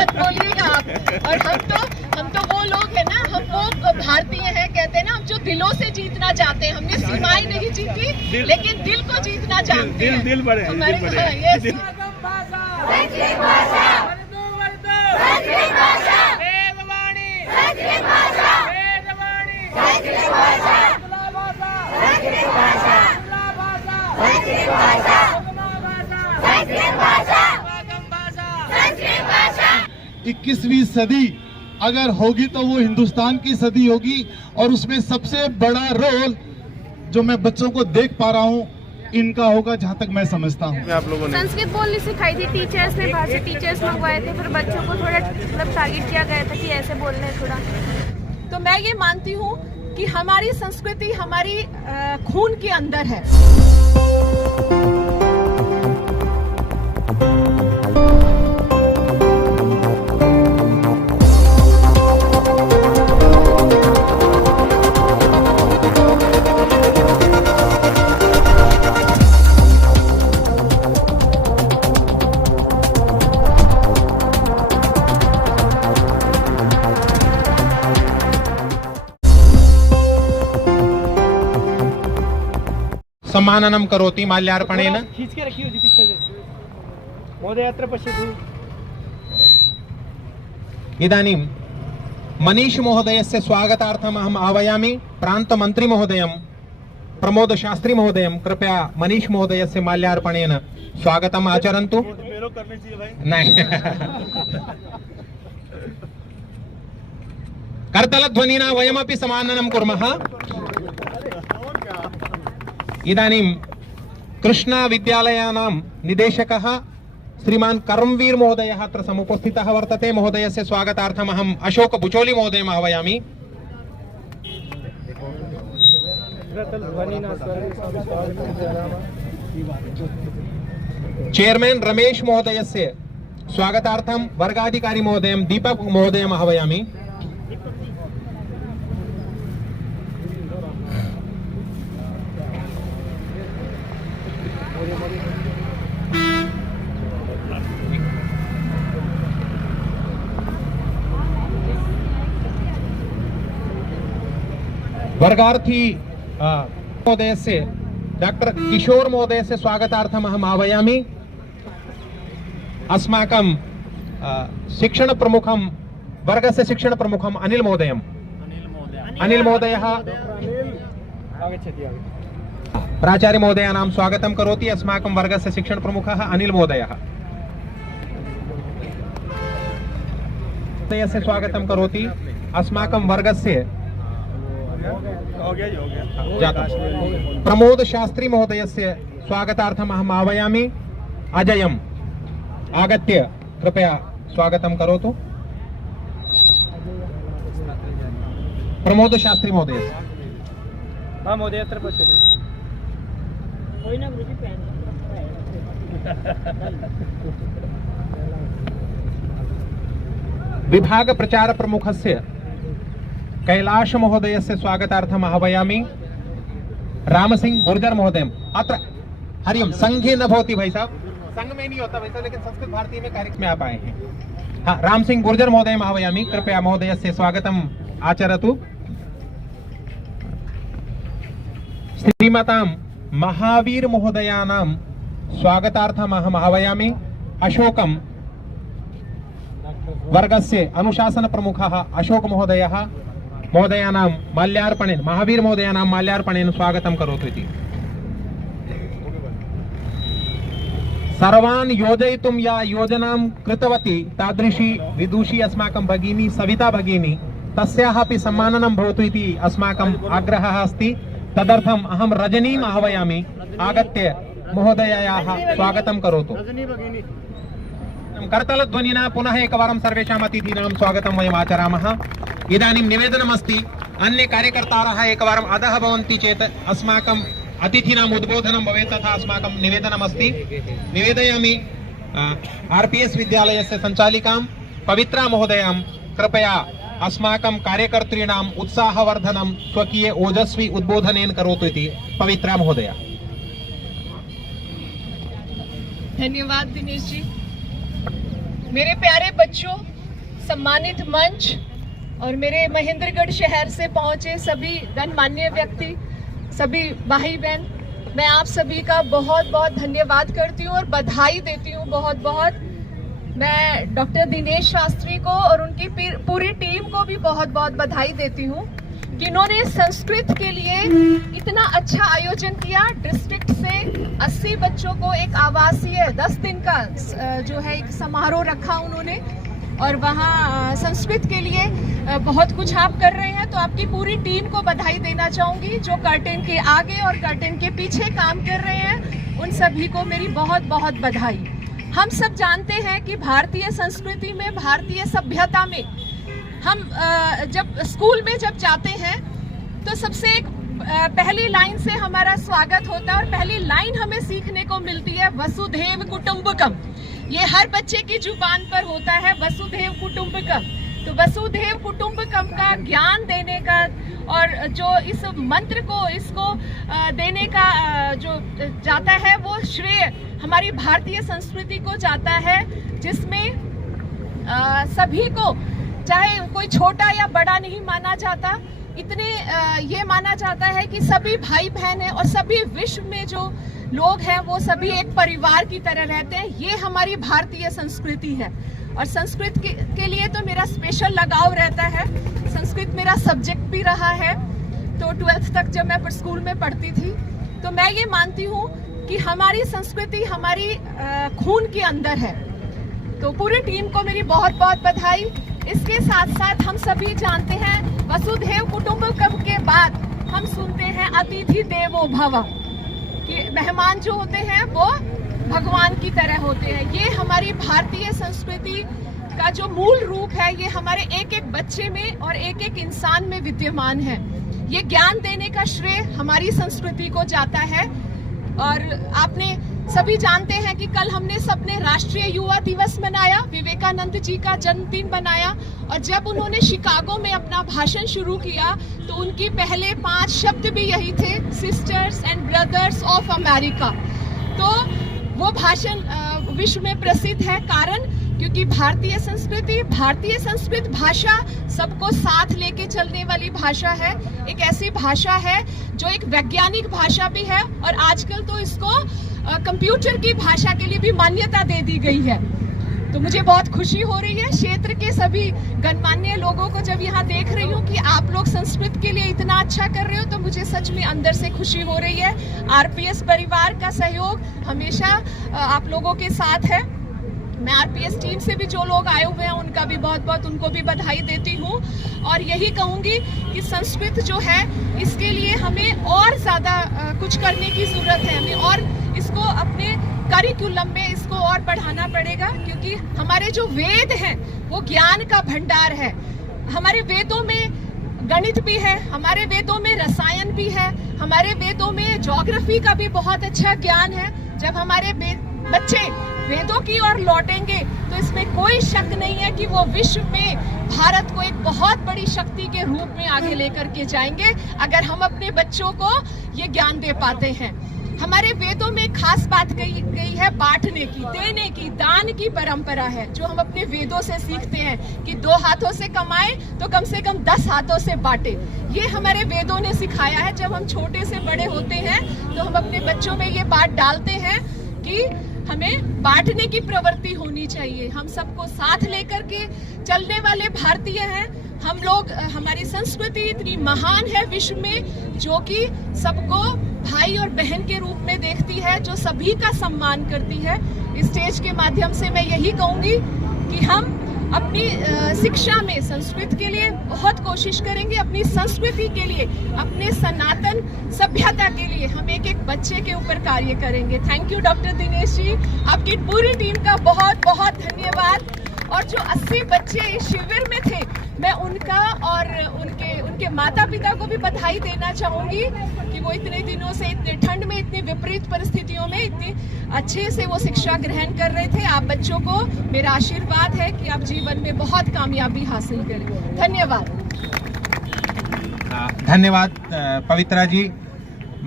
मत बोलिएगा आप। और हम तो वो लोग हैं ना, हम वो भारतीय हैं, कहते हैं ना, हम जो दिलों से जीतना चाहते हैं। हमने सीमाएं नहीं जीती, लेकिन दिल को जीतना चाहते हैं। दिल बड़े इक्कीसवीं सदी अगर होगी तो वो हिंदुस्तान की सदी होगी, और उसमें सबसे बड़ा रोल जो मैं बच्चों को देख पा रहा हूँ इनका होगा, जहाँ तक मैं समझता हूँ। आप लोगों ने संस्कृत बोलनी सिखाई थी टीचर्स ने, बाहर से टीचर्स मंगवाए थे, फिर बच्चों को थोड़ा मतलब टारगेट किया गया था कि ऐसे बोलना है थोड़ा। तो मैं ये मानती हूँ कि हमारी संस्कृति हमारी खून के अंदर है। सम्माननं करोति माल्यार्पणेन। खींच के रखी होती पीछे से महोदय अत्र पश्यतु। इदानीं मनीष महोदयस्य स्वागतार्थम् अहम् आह्वयामि प्रान्तमन्त्री महोदयं प्रमोद शास्त्री महोदयं। कृपया मनीष महोदयस्य माल्यार्पणेन स्वागतम् आचरन्तु। करने चाहिए भाई। नहीं करतलध्वनिना वयमपि सम्माननं कुर्मः। इदानीं कृष्णा विद्यालयानां निदेशकः श्रीमान् कर्मवीर महोदयः अत्र समुपस्थितः वर्तते। महोदयस्य स्वागतार्थम् अहम् अशोक बुचोली महोदयम् आह्वयामि। चेयरमैन रमेश महोदयस्य स्वागतार्थं वर्गाधिकारी महोदयं दीपक महोदयम् आह्वयामि। वर्गार्थी महोदयस्य डॉक्टर किशोर महोदयस्य स्वागतार्थम् अहम् आह्वयामि। अस्माकं शिक्षण प्रमुखं वर्गस्य शिक्षण प्रमुखं अनिल महोदयम्। अनिल महोदयः प्राचार्य महोदयानां स्वागतं करोति। अस्माकं वर्गस्य शिक्षण प्रमुखः अनिल महोदयः महोदयस्य स्वागतं करोति। अस्माकं वर्गस्य प्रमोद शास्त्री महोदयस्य स्वागतार्थम् अहम् आह्वयामि। अजयम् आगत्य कृपया स्वागतं करोतु। प्रमोद शास्त्री महोदयस्य। हाँ महोदय अत्र पश्यतु। विभाग प्रचार प्रमुखस्य कैलाश महोदयस्य स्वागतार्थम् आह्वयामि। राम सिंह गुर्जर महोदयम्। अत्र हरिओम। संघे न भवति भाई साहब, संघ में नहीं होता भाई साहब, लेकिन संस्कृत भारती में कार्यक्रम में आप आए हैं। हाँ, राम सिंह गुर्जर महोदयम् आह्वयामि। कृपया महोदयस्य स्वागतम् आचरतु। श्रीमतां महावीर महोदयानां स्वागतार्थम् अहम् आह्वयामि। अशोकं वर्गस्य अनुशासन प्रमुखः अशोक महोदयः महोदयानां माल्यार्पणेन, महावीर महोदयानां माल्यार्पणेन स्वागतं करोतु इति। सर्वान् योजयितुं या योजनां कृतवती तादृशी विदुषी अस्माकं भगिनी सविता भगिनी, तस्याः अपि सम्माननं भवतु इति अस्माकम् आग्रहः अस्ति। तदर्थम् अहं रजनीम् आह्वयामि। आगत्य महोदयायाः स्वागतं करोतु। करतलध्वनिना पुनः एकवारं सर्वेषाम् अतिथीनां स्वागतं वयम् आचरामः। इदानीं निवेदनमस्ति, अन्य कार्यकर्तारः एकवारम् अधः भवन्ति चेत् अस्माकम् अतिथीनाम् उद्बोधनं भवेत्, तथा अस्माकं निवेदनमस्ति। निवेदयामि आरपीएस विद्यालयस्य सञ्चालिकां पवित्रा महोदयां कृपया अस्माकं कार्यकर्तॄणाम् उत्साहवर्धनं स्वकीय ओजस्वी उद्बोधनेन करोतु इति। पवित्रा महोदया। धन्यवाद दिनेश जी। मेरे प्यारे बच्चों, सम्मानित मंच और मेरे महेंद्रगढ़ शहर से पहुंचे सभी गणमान्य व्यक्ति, सभी भाई बहन, मैं आप सभी का बहुत बहुत धन्यवाद करती हूँ और बधाई देती हूँ बहुत बहुत। मैं डॉक्टर दिनेश शास्त्री को और उनकी पूरी टीम को भी बहुत बहुत बधाई देती हूँ कि इन्होंने संस्कृत के लिए इतना अच्छा आयोजन किया। डिस्ट्रिक्ट से 80 बच्चों को एक आवासीय 10 दिन का जो है एक समारोह रखा उन्होंने, और वहाँ संस्कृत के लिए बहुत कुछ आप कर रहे हैं। तो आपकी पूरी टीम को बधाई देना चाहूँगी, जो कर्टेन के आगे और कर्टेन के पीछे काम कर रहे हैं, उन सभी को मेरी बहुत बहुत बधाई। हम सब जानते हैं कि भारतीय संस्कृति में, भारतीय सभ्यता में हम जब स्कूल में जब जाते हैं तो सबसे एक पहली लाइन से हमारा स्वागत होता है और पहली लाइन हमें सीखने को मिलती है वसुधैव कुटुंबकम। ये हर बच्चे की जुबान पर होता है, वसुधैव कुटुंबकम। तो वसुधैव कुटुंबकम का ज्ञान देने का और जो इस मंत्र को इसको देने का जो जाता है वो श्रेय हमारी भारतीय संस्कृति को जाता है, जिसमें सभी को, चाहे कोई छोटा या बड़ा नहीं माना जाता, इतने ये माना जाता है कि सभी भाई बहन हैं और सभी विश्व में जो लोग हैं वो सभी एक परिवार की तरह रहते हैं। ये हमारी भारतीय संस्कृति है और संस्कृत के लिए तो मेरा स्पेशल लगाव रहता है। संस्कृत मेरा सब्जेक्ट भी रहा है। तो 12th तक जब मैं स्कूल में पढ़ती थी तो मैं ये मानती हूँ कि हमारी संस्कृति हमारी खून के अंदर है। तो पूरी टीम को मेरी बहुत बहुत बधाई। इसके साथ साथ हम सभी जानते हैं वसुधैव कुटुंबकम के बाद हम सुनते हैं अतिथि देवो भव, कि मेहमान जो होते हैं वो भगवान की तरह होते हैं। ये हमारी भारतीय संस्कृति का जो मूल रूप है, ये हमारे एक एक बच्चे में और एक एक इंसान में विद्यमान है। ये ज्ञान देने का श्रेय हमारी संस्कृति को जाता है। और आपने सभी जानते हैं कि कल हमने सबने राष्ट्रीय युवा दिवस मनाया, विवेकानंद जी का जन्मदिन बनाया, और जब उन्होंने शिकागो में अपना भाषण शुरू किया तो उनकी पहले 5 शब्द भी यही थे, sisters and brothers of America. तो वो भाषण विश्व में प्रसिद्ध है, कारण क्योंकि भारतीय संस्कृत भाषा सबको साथ लेके चलने वाली भाषा है। एक ऐसी भाषा है जो एक वैज्ञानिक भाषा भी है और आजकल तो इसको कंप्यूटर की भाषा के लिए भी मान्यता दे दी गई है। तो मुझे बहुत खुशी हो रही है क्षेत्र के सभी गणमान्य लोगों को जब यहाँ देख रही हूँ कि आप लोग संस्कृत के लिए इतना अच्छा कर रहे हो, तो मुझे सच में अंदर से खुशी हो रही है। आरपीएस परिवार का सहयोग हमेशा आप लोगों के साथ है। मैं आरपीएस टीम से भी जो लोग आए हुए हैं उनका भी बहुत बहुत उनको भी बधाई देती हूँ और यही कहूँगी कि संस्कृत जो है इसके लिए हमें और ज़्यादा कुछ करने की ज़रूरत है। हमें और इसको अपने करिकुलम में इसको और बढ़ाना पड़ेगा, क्योंकि हमारे जो वेद हैं वो ज्ञान का भंडार है। हमारे वेदों में गणित भी है, हमारे वेदों में रसायन भी है, हमारे वेदों में ज्योग्राफी का भी बहुत अच्छा ज्ञान है। जब हमारे बच्चे वेदों की ओर लौटेंगे तो इसमें कोई शक नहीं है कि वो विश्व में भारत को एक बहुत बड़ी शक्ति के रूप में आगे लेकर के जाएंगे, अगर हम अपने बच्चों को ये ज्ञान दे पाते हैं। हमारे वेदों में खास बात कही गई है बांटने की, देने की, दान की परंपरा है, जो हम अपने वेदों से सीखते हैं कि 2 हाथों से कमाए तो कम से कम 10 हाथों से बांटे। ये हमारे वेदों ने सिखाया है। जब हम छोटे से बड़े होते हैं तो हम अपने बच्चों में ये बात डालते हैं कि हमें बांटने की प्रवृत्ति होनी चाहिए। हम सबको साथ लेकर के चलने वाले भारतीय हैं हम लोग। हमारी संस्कृति इतनी महान है विश्व में, जो कि सबको भाई और बहन के रूप में देखती है, जो सभी का सम्मान करती है। इस स्टेज के माध्यम से मैं यही कहूंगी कि हम अपनी शिक्षा में संस्कृत के लिए बहुत कोशिश करेंगे, अपनी संस्कृति के लिए, अपने सनातन सभ्यता के लिए हम एक एक बच्चे के ऊपर कार्य करेंगे। Thank you doctor Dinesh ji, आपकी पूरी टीम का बहुत बहुत धन्यवाद। और जो 80 बच्चे इस शिविर में थे, मैं उनका और उनके माता पिता को भी बधाई देना चाहूंगी कि वो इतने दिनों से, इतने ठंड में, इतनी विपरीत परिस्थितियों में इतने अच्छे से वो शिक्षा ग्रहण कर रहे थे। आप बच्चों को मेरा आशीर्वाद है कि आप जीवन में बहुत कामयाबी हासिल करें। धन्यवाद। धन्यवाद पवित्रा जी।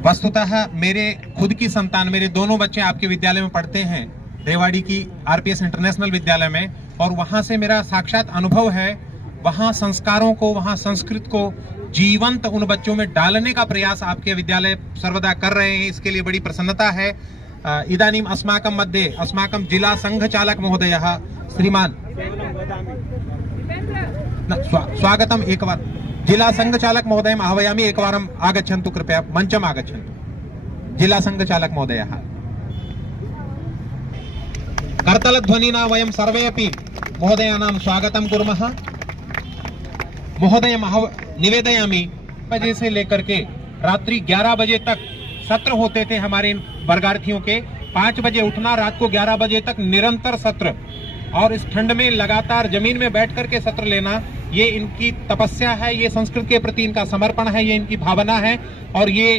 वस्तुतः मेरे खुद की संतान, मेरे दोनों बच्चे आपके विद्यालय में पढ़ते हैं रेवाड़ी की आरपीएस इंटरनेशनल विद्यालय में, और वहां से मेरा साक्षात अनुभव है। वहां संस्कारों को, वहां संस्कृत को जीवंत उन बच्चों में डालने का प्रयास आपके विद्यालय सर्वदा कर रहे हैं, इसके लिए बड़ी प्रसन्नता है। इदानीम अस्माकं मध्ये अस्माकं जिला संघ चालक महोदयः श्रीमान स्वागतम् एकवार जिला संघ चालक महोदयम् आह्वयामि, एकवारम् आगच्छन्तु, कृपया मञ्चम् आगच्छन्तु। जिला संघ चालक महोदयः करतलध्वनिना वयं सर्वे अपि महोदयानां स्वागतं कुर्मः। महोदय निवेदयामि, बजे से लेकर के रात्रि 11 बजे तक सत्र होते थे हमारे वर्गार्थियों के। 5 बजे उठना, रात को 11 बजे तक निरंतर सत्र, और इस ठंड में लगातार जमीन में बैठ करके सत्र लेना, ये इनकी तपस्या है, ये संस्कृत के प्रति इनका समर्पण है, ये इनकी भावना है। और ये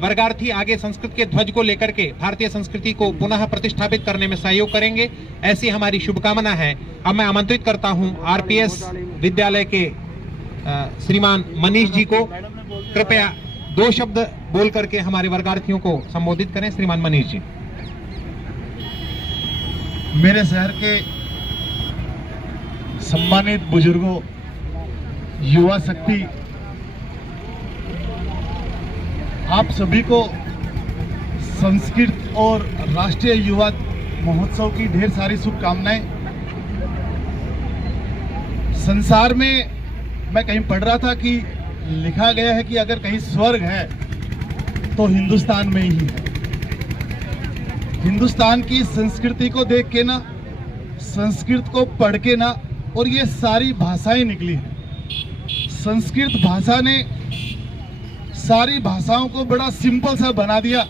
वर्गार्थी आगे संस्कृत के ध्वज को लेकर के भारतीय संस्कृति को पुनः प्रतिष्ठापित करने में सहयोग करेंगे, ऐसी हमारी शुभकामना है। अब मैं आमंत्रित करता हूं आरपीएस विद्यालय के श्रीमान मनीष जी को, कृपया 2 शब्द बोल करके हमारे वर्गार्थियों को संबोधित करें। श्रीमान मनीष जी। मेरे शहर के सम्मानित बुजुर्गों, युवा शक्ति, आप सभी को संस्कृत और राष्ट्रीय युवा महोत्सव की ढेर सारी शुभकामनाएं। संसार में मैं कहीं पढ़ रहा था कि लिखा गया है कि अगर कहीं स्वर्ग है तो हिंदुस्तान में ही है। हिंदुस्तान की संस्कृति को देख के ना, संस्कृत को पढ़ के ना, और ये सारी भाषाएं निकली हैं। संस्कृत भाषा ने सारी भाषाओं को बड़ा सिंपल सा बना दिया।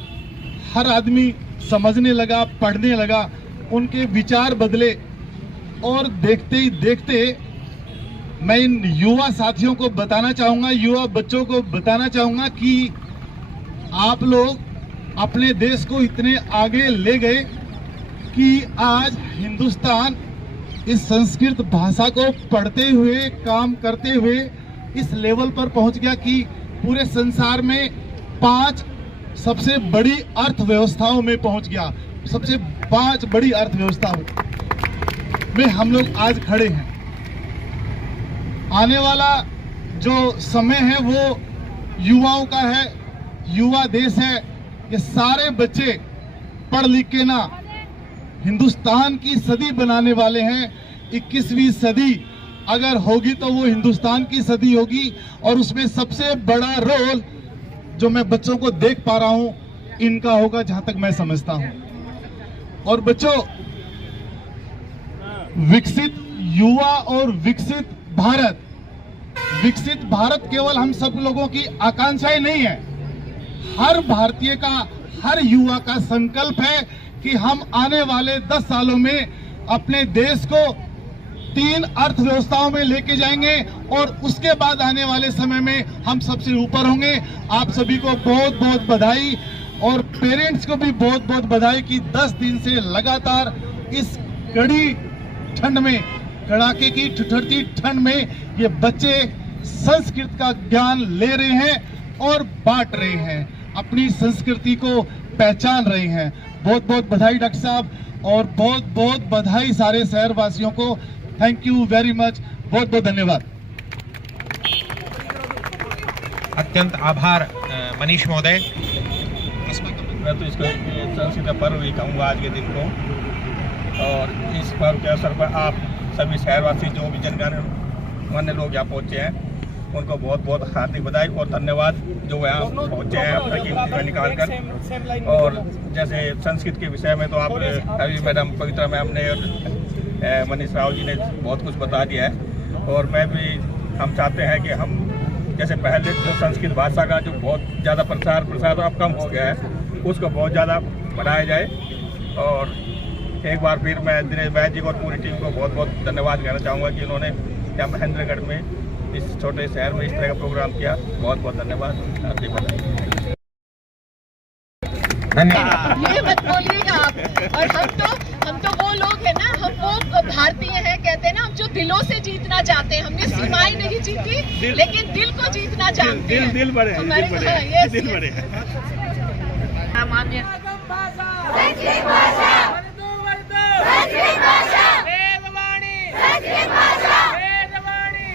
हर आदमी समझने लगा, पढ़ने लगा, उनके विचार बदले। और देखते ही देखते मैं इन युवा साथियों को बताना चाहूँगा, युवा बच्चों को बताना चाहूँगा कि आप लोग अपने देश को इतने आगे ले गए कि आज हिंदुस्तान इस संस्कृत भाषा को पढ़ते हुए, काम करते हुए इस लेवल पर पहुंच गया कि पूरे संसार में 5 सबसे बड़ी अर्थव्यवस्थाओं में पहुंच गया। सबसे 5 बड़ी अर्थव्यवस्थाओं में हम लोग आज खड़े हैं। आने वाला जो समय है वो युवाओं का है, युवा देश है। ये सारे बच्चे पढ़ लिख के ना हिंदुस्तान की सदी बनाने वाले हैं। 21वीं सदी अगर होगी तो वो हिंदुस्तान की सदी होगी, और उसमें सबसे बड़ा रोल जो मैं बच्चों को देख पा रहा हूं इनका होगा, जहां तक मैं समझता हूं। और बच्चों, विकसित युवा और विकसित भारत, विकसित भारत केवल हम सब लोगों की आकांक्षाएं नहीं है। हर भारतीय का, हर युवा का संकल्प है कि हम आने वाले 10 सालों में अपने देश को 3 अर्थव्यवस्थाओं में लेके जाएंगे, और उसके बाद आने वाले समय में हम सबसे ऊपर होंगे। आप सभी को बहुत बहुत बधाई, और पेरेंट्स को भी बहुत बहुत बधाई कि 10 दिन से लगातार इस कड़ी ठंड में, कड़ाके की ठिठुरती ठंड में ये बच्चे संस्कृत का ज्ञान ले रहे हैं और बांट रहे हैं, अपनी संस्कृति को पहचान रहे हैं। बहुत बहुत बधाई डॉक्टर साहब, और बहुत बहुत बधाई सारे शहरवासियों को। थैंक यू वेरी मच, बहुत बहुत धन्यवाद। अत्यंत आभार मनीष महोदय। मैं तो इसको संस्कृत पर्व ही कहूँगा आज के दिन को, और इस पर्व के अवसर पर आप सभी शहरवासी जो भी जनगणमान्य लोग यहाँ पहुँचे हैं उनको बहुत बहुत हार्दिक बधाई और धन्यवाद, जो यहाँ पहुँचे हैं अपना कीमती समय निकाल कर। और जैसे संस्कृत के विषय में तो आप अभी मैडम पवित्रा मैम ने और मनीष राव जी ने बहुत कुछ बता दिया है, और मैं भी, हम चाहते हैं कि हम जैसे पहले जो संस्कृत भाषा का जो बहुत ज़्यादा प्रसार अब कम हो गया है, उसको बहुत ज़्यादा बढ़ाया जाए। और एक बार फिर मैं दिनेश भाई जी और पूरी टीम को बहुत बहुत धन्यवाद कहना चाहूँगा कि उन्होंने यहाँ महेंद्रगढ़ में इस छोटे शहर में इस तरह का प्रोग्राम किया। बहुत बहुत धन्यवाद, हार्दिक बधाई। ये मत बोलिएगा आप। और हम तो वो लोग हैं ना, हम वो भारतीय हैं, कहते हैं ना, हम जो दिलों से जीतना चाहते हैं। हमने सीमाएं नहीं जीती, लेकिन दिल को जीतना जानते हैं। दिल बड़े हैं, दिल बड़े हैं। वेदवाणी वेदवाणी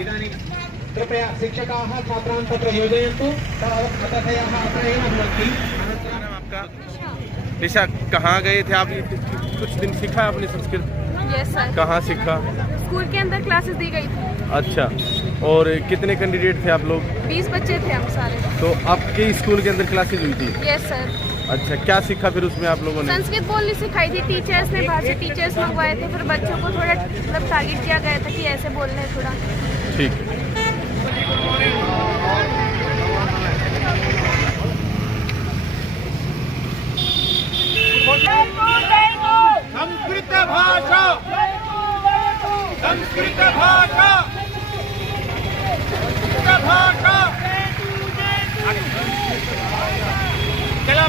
इदानीं कृपया शिक्षकाः छात्रान् तत्र योजयन्तु अतिथयः अत्र एव भवन्ति नाम आपका? निशा, कहाँ गए थे आप? कुछ दिन सीखा आपने संस्कृत? यस सर, कहाँ सीखा? स्कूल के अंदर क्लासेस दी गई थी। अच्छा, और कितने कैंडिडेट थे आप लोग? 20 बच्चे थे हम सारे। तो आपके स्कूल के अंदर क्लासेज हुई थी? Yes sir. अच्छा, क्या सीखा फिर उसमें आप लोगों ने? संस्कृत बोलनी सिखाई थी, टीचर्स ने बाहर से टीचर्स मंगवाए थे, फिर बच्चों को थोड़ा मतलब टारगेट किया गया था कि ऐसे बोलना है थोड़ा। ठीक। संस्कृत भाषा संस्कृत भाषा भाषा चला